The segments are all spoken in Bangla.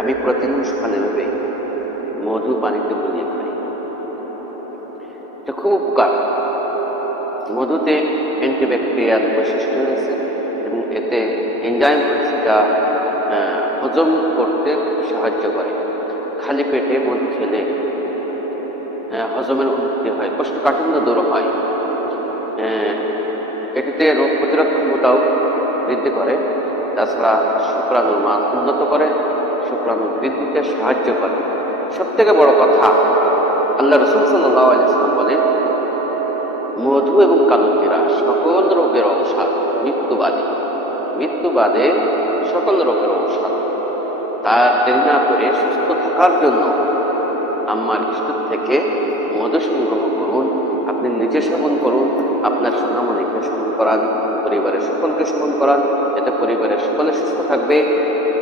আমি প্রতিদিন সকালে ভেবে মধু পানিতে গুলিয়ে খাই। এটা খুব উপকার। মধুতে অ্যান্টিব্যাকটেরিয়াল বৈশিষ্ট্য রয়েছে এবং এতে এনজাইম রয়েছে যা হজম করতে সাহায্য করে। খালি পেটে মধু খেলে হজমের উন্নতি হয়, কোষ্ঠকাঠিন্য দূর হয়। এটিতে রোগ প্রতিরোধ ক্ষমতাও বৃদ্ধি করে। তাছাড়া শুক্রাণুর মান উন্নত করে, শুক্রাণু বৃদ্ধিতে সাহায্য করে। সব থেকে বড় কথা, আল্লাহ রসুল সাল্লাল্লাহু আলাইহি ওয়াসাল্লাম বলেন, মধু এবং কালোজিরা সকল রোগের ঔষধ, মৃত্যু বাদে সকল রোগের ঔষধ। তার দেরি না করে সুস্থ থাকার জন্য আম্মার ইস্তুর থেকে মধু সংগ্রহ করুন, আপনি নিজে সেবন করুন, আপনার সোনামণিকে সেবন করান, পরিবারের সকলকে সেবন করান। এতে পরিবারের সকলে সুস্থ থাকবে,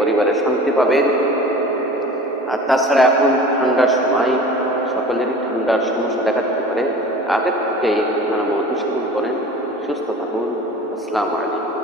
পরিবারের শান্তি পাবে। আর তাছাড়া এখন ঠান্ডার সময় সকলেরই ঠান্ডার সমস্যা দেখা দিতে পারে। আগের থেকেই আপনারা মধু সেবন করেন, সুস্থ থাকুন। আসসালামু আলাইকুম।